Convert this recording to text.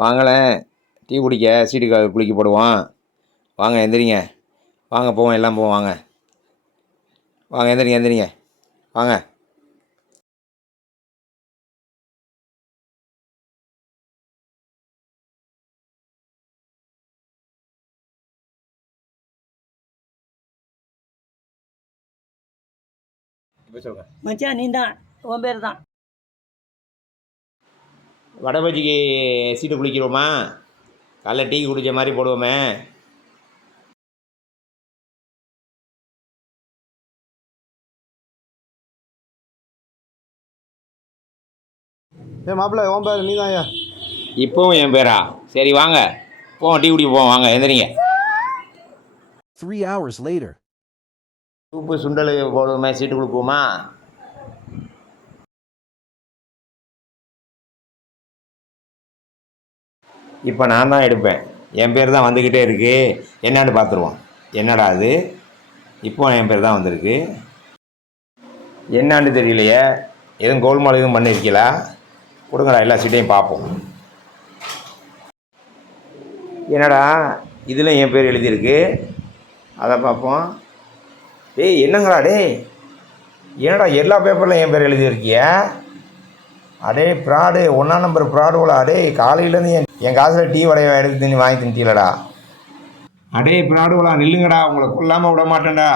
வாங்களேன், டீ குடிக்க சீட்டு குளிக்க போடுவோம். வாங்க எந்திரிங்க. வாங்க போவோம், எல்லாம் போவோம் வாங்க. வாங்க எந்திரிங்க எந்திரிங்க வாங்க. இப்போ சொல்லுங்கள் மச்சான், நீ தான், உன் பேர் தான். வடை பஜ்ஜிக்கு சீட்டு குளிக்கிறோமா? காலைல டீ குடித்த மாதிரி போடுவோமே. மாப்பிள்ளை உன் பேர் நீ தான் ஐயா. இப்போவும் என் பேரா? சரி வாங்க போவோம், டீ குடிக்க போவோம் வாங்க எந்திரிங்க. 3 hours later. சூப்பு சுண்டல் போடுவோமே, சீட்டு கொடுப்போமா? இப்போ நான் தான் எடுப்பேன். என் பேர் தான் வந்துக்கிட்டே இருக்குது. என்னான்னு பார்த்துருவோம். என்னடா அது, இப்போ என் பேர் தான் வந்திருக்கு. என்னான்னு தெரியலையே. எதுவும் கோல்மால் எதுவும் பண்ணியிருக்கீங்களா? கொடுங்கடா, எல்லா சீட்டையும் பார்ப்போம். என்னடா இதில் என் பேர் எழுதியிருக்கு, அதை பார்ப்போம். டேய் என்னங்கடா டேய், என்னடா எல்லா பேப்பரில் என் பேர் எழுதியிருக்கிய? அடே ப்ராடு, 1ஆம் நம்பர் ப்ராடுவலா? அடே காலையிலேருந்து என் காசில் டீ வடையை எடுத்து தின்னு வாங்கி தின்ட்டீங்களடா. அடே ப்ராடுவலா, நில்லுங்கடா, உங்களை கொல்லாமல் விட மாட்டேன்டா.